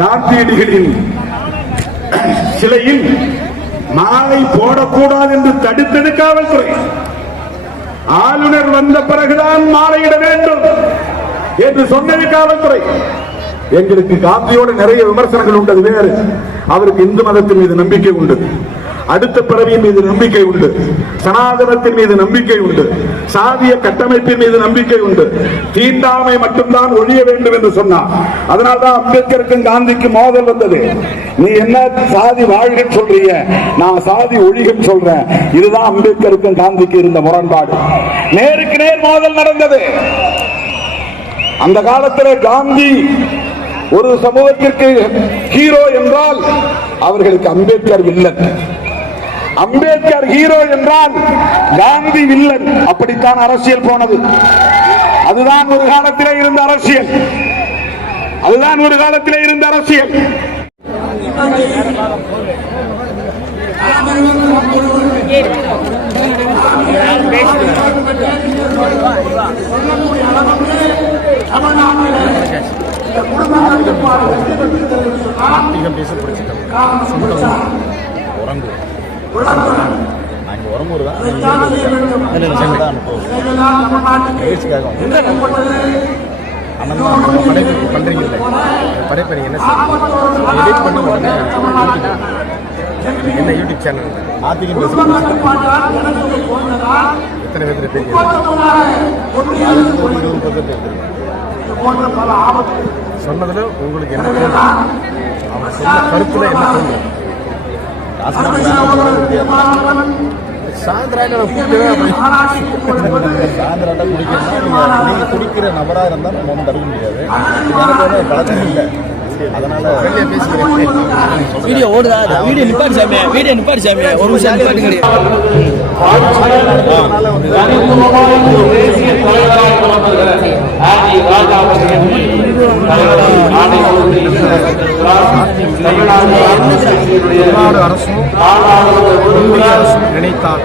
காந்தியடிகளின் சிலையில் மாலை போடக்கூடாது என்று தடுத்தது காவல்துறை. ஆளுநர் வந்த பிறகுதான் மாலையிட வேண்டும் என்று சொன்னது காவல்துறை. எங்களுக்கு காந்தியோடு நிறைய விமர்சனங்கள் உண்டு. வேறு அவருக்கு இந்து மதத்தின் மீது நம்பிக்கை உண்டு, அடுத்த பிறவியின் மீது நம்பிக்கை உண்டு, சனாதனத்தின் மீது நம்பிக்கை உண்டு, சாதிய கட்டமைப்பின் மீது நம்பிக்கை உண்டு. தீண்டாமை மட்டும்தான் ஒழிய வேண்டும் என்று சொன்னார். அதனால்தான் அம்பேத்கருக்கும் காந்திக்கும் மோதல் வந்தது. நீ என்ன சாதி வாழ்கன்னு சொல்றீங்க, நான் சாதி ஒழிகன்னு சொல்றேன். இதுதான் அம்பேத்கருக்கும் காந்திக்கு இருந்த முரண்பாடு. நேருக்கு நேர் மோதல் நடந்தது. அந்த காலத்தில் காந்தி ஒரு சமூகத்திற்கு ஹீரோ என்றால் அவர்களுக்கு அம்பேத்கர் வில்லன், அம்பேத்கர் ஹீரோ என்றால் காந்தி வில்லன். அப்படித்தான் அரசியல் போனது. அதுதான் ஒரு காலத்திலே இருந்த அரசியல். அதுதான் ஒரு காலத்திலே இருந்த அரசியல். என்ன யூடியூப் சேனல் எத்தனை பேர் சொன்னதுல உங்களுக்கு என்ன தோணும்? அவங்க சொன்ன கருத்துல என்ன தோணும்? சாயந்தரம் நீங்க குடிக்கிற நபரா இருந்தா நம்ம ஒன்றும் தடுக்க முடியாது. பழக்கம் இல்லை. அதனால வீடியோ ஓடுதா? வீடியோ நிப்பாடு சாமி, வீடியோ நிப்பாடு சாமி, ஒரு நிமிஷம் நிப்பாட்டு கிடையாது. அரசும் நினைத்தால்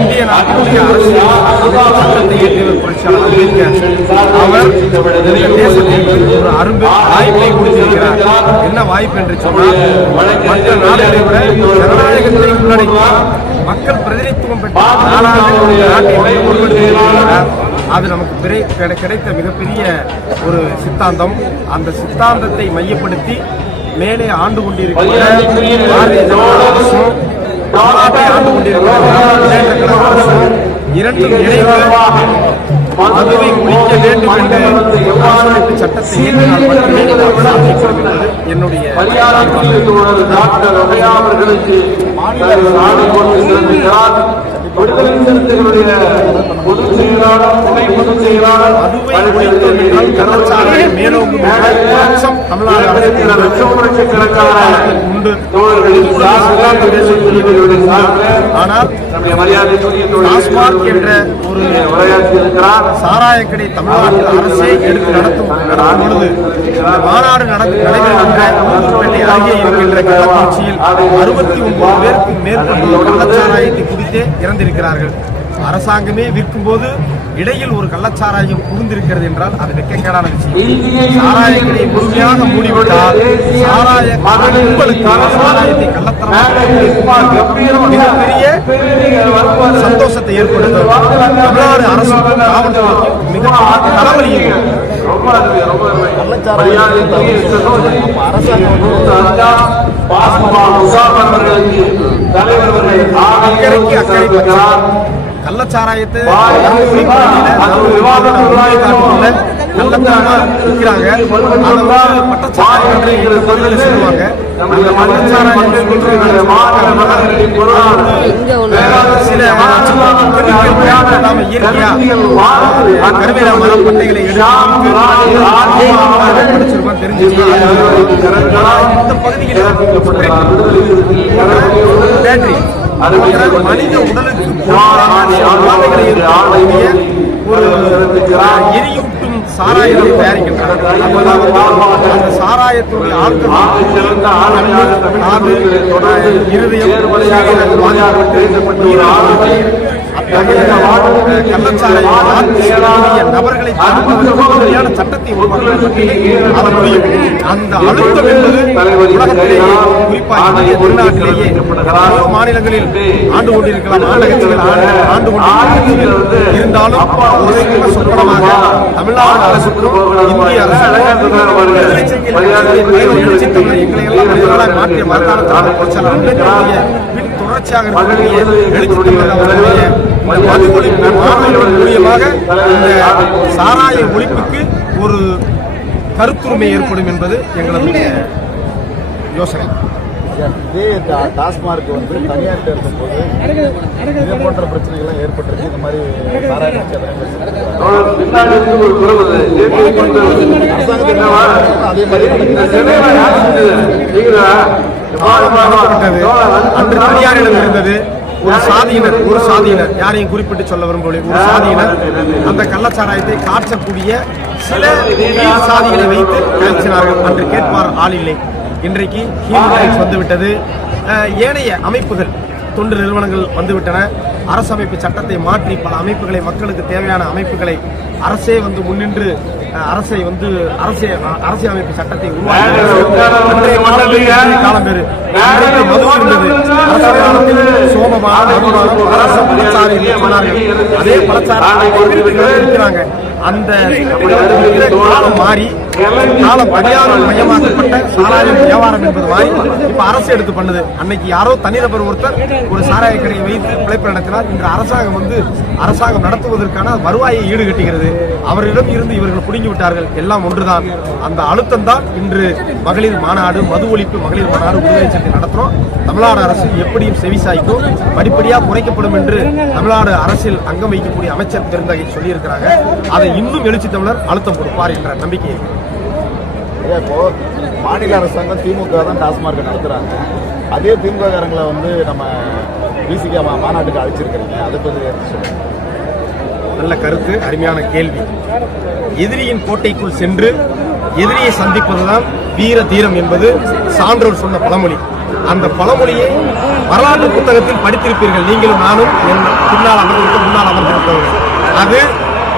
இந்திய நாட்டினுடைய அரசியல் சட்டத்தை இயற்றியவர் புரட்சியாளர் அம்பேத்கர் அவர் தேசத்தில் ஒரு அரும்பு வாய்ப்பை கொடுத்திருக்கிறார். என்ன வாய்ப்பு என்று சொன்னால், மற்ற நாடுகளை விட ஜனநாயகத்தை உள்ளடக்கி மக்கள் பிரதிநிதித்துவம் பெற்ற அது நமக்கு கிடைத்த மிகப்பெரிய ஒரு சித்தாந்தம். அந்த சித்தாந்தத்தை மையப்படுத்தி மேலே ஆண்டு கொண்டிருக்கிற பாரதிய ஜனதா அரசும் நாட்டை ஆண்டு கொண்டிருக்கிற இரண்டும் இணைந்து மதுவை குடிக்க வேண்டும் என்ற சட்டத்தை இயற்றினால் மட்டுமே என்னுடைய விடுதலை சிறுத்தைகளுடைய பொதுச் செயலாளர், துணை பொதுச் செயலாளர் ஆனால் டாஸ்மாக் என்ற ஒரு உரையாற்றியிருக்கிறார். சாராயக்கடை தமிழ்நாட்டில் அரசே எடுத்து நடத்தும் பொழுது மாநாடு நடைபெறுகின்ற அருகே இருக்கின்ற கள்ளக்குறிச்சியில் 69 பேருக்கு மேற்பட்ட கள்ளச்சாராயத்தை குடித்தே இறந்திருக்கிறார்கள். அரசாங்கமே விற்கும் போது இடையில் ஒரு கள்ளச்சாராயம் புகுந்திருக்கிறது என்றால் அது வெட்கக்கேடான விஷயம். சாராயக்கடை முழுமையாக மூடிவிட்டால் சாராயத்தை கள்ளத்தரமாக மிகப்பெரிய சந்தோஷத்தை ஏற்படுத்தும். தமிழ்நாடு அரசு காவல்துறைக்கு மிக தலைவலியும் அக்கறைக்கு அக்கறை கள்ளச்சாராயத்தை கள்ளத்தனமா விற்கிறாங்க. பட்டச்சாராயம் சொல்லுவாங்க. அந்த பட்டச்சாராயம் சில இயற்கையா கருவேல மரம் பட்டைகளை படிச்சிருக்கோம், தெரிஞ்சிருக்கோம். இந்த பகுதியில் பேட்டரி மனித உடலுக்கு ஒரு எரியூட்டும் சாராயத்தை தயாரிக்கின்றனர். அப்பதான் அந்த சாராயத்துடைய ஆல்கஹால் இருதயம் நபர்களை சட்டத்தை அந்த அழுத்தம் என்பது உலகத்திலேயே குறிப்பாக இந்திய திருநாட்டிலேயே மாநிலங்களில் ஆண்டு கொண்டிருக்கலாம் ஆண்டு கொண்டிருக்கலாம் இருந்தாலும் சொற்பமாக தமிழ்நாடு அரசுக்கும் இந்திய அரசுக்கும் மாற்றிய மரத்தான தொடர்ச்சியாக மூலியமாக இந்த சாராய ஒழிப்புக்கு ஒரு கருத்துரிமை ஏற்படும் என்பது எங்களுடைய யோசனை. டாஸ்மார்க் வந்து தனியார் இருக்கும்போது இதே போன்ற பிரச்சனைகள்லாம் ஏற்பட்டிருக்கு. இந்த மாதிரி அதே மாதிரி அன்று தனியாரிடம் இருந்தது. ஒரு சாதியினர் யாரையும் குறிப்பிட்டு சொல்ல விரும்பவில்லை. ஒரு சாதியினர் அந்த கள்ளச்சாராயத்தை காற்றக்கூடிய சில சாதிகளை வைத்து கழிச்சினார்கள். அன்று கேட்பார் ஆள் இல்லை. இன்றைக்கு ஹியூமன் ரைட்ஸ் வந்துவிட்டது. ஏனைய அமைப்புகள் தொண்டு நிறுவனங்கள் வந்துவிட்டன. அரசமைப்பு சட்டத்தை மாற்றி பல அமைப்புகளை மக்களுக்கு தேவையான அமைப்புகளை அரசே வந்து முன்னின்று அரசியலமைப்பு சட்டத்தை உருவாக்கி காலம் பேரு அதே பலச்சாரம் அந்த காலம் மாறி காலம் அதிகாரம் மையமாக்கப்பட்ட சாராயம் வியாபாரம் என்பது மாறி இப்ப அரசு எடுத்து பண்ணுது. அன்னைக்கு யாரோ தனிநபர் ஒருத்தர் ஒரு சாராய கடையை வைத்து பிழைப்பு நடத்தினார். இன்று அரசாங்கம் நடத்துவதற்கான வருவாயை ஈடுகட்டுகிறது. அவர்களிடம் இருந்து இவர்கள் புடுங்கி விட்டார்கள். எல்லாம் ஒன்றுதான். அந்த அழுத்தம் தான் இன்று மகளிர் மாநாடு, மது ஒழிப்பு மகளிர் மாநாடு விடுதலை சட்டத்தை நடத்துறோம். தமிழ்நாடு அரசு எப்படியும் செவிசாய்க்கும், படிப்படியாக குறைக்கப்படும் என்று தமிழ்நாடு அரசில் அங்கம் வைக்கக்கூடிய அமைச்சர் பெருந்தகை சொல்லியிருக்கிறாங்க. அதை இன்னும் எழுச்சி தமிழர் அழுத்தம் கொடுப்பார் என்ற நம்பிக்கை. இப்போ மாநில அரசாங்கம் திமுக தான் டாஸ்மார்க் நடத்துறாங்க. அதே திமுககாரங்களை வந்து நம்ம பிசிக மாநாட்டுக்கு அழைச்சிருக்கிறீங்க. அதை பற்றி சொல்லுங்க. நல்ல கருத்து, அருமையான கேள்வி. எதிரியின் கோட்டைக்குள் சென்று எதிரியை சந்திப்பதுதான் வீர தீரம் என்பது சான்றோர் சொன்ன பழமொழி. அந்த பழமொழியை வரலாற்று புத்தகத்தில் படித்திருப்பீர்கள். நீங்களும் நானும் முன்னால் அமர்ந்திருப்பவர்கள். அது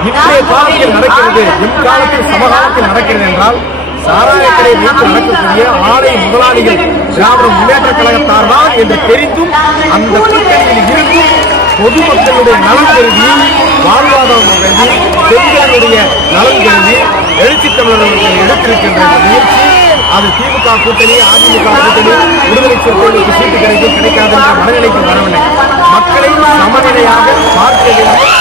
இன்றைய காலத்தில் நடக்கிறது, எக்காலத்தில் சமகாலத்தில் நடக்கிறது என்றால் சாராயக்கடை வைத்து நடக்கக்கூடிய ஆலை முதலாளிகள் திராவிட முன்னேற்ற கழகத்தார் தான் என்று தெரிந்தும் அந்த கூட்டணியில் இருந்தும் பொதுமக்களுடைய நலன் கருதி, வாழ்வாதாரம் கருதி, பெண்களுடைய நலன் கருதி எழுச்சி தமிழர்கள் எடுத்திருக்கின்ற முயற்சி அது திமுக கூட்டணி, அதிமுக கூட்டணி, விடுதலை சிறுத்தைகளுக்கு சீட்டு கிடைக்காது என்ற மனநிலைக்கு வரவில்லை. மக்களை சமநிலையாக பார்க்க வேண்டும்.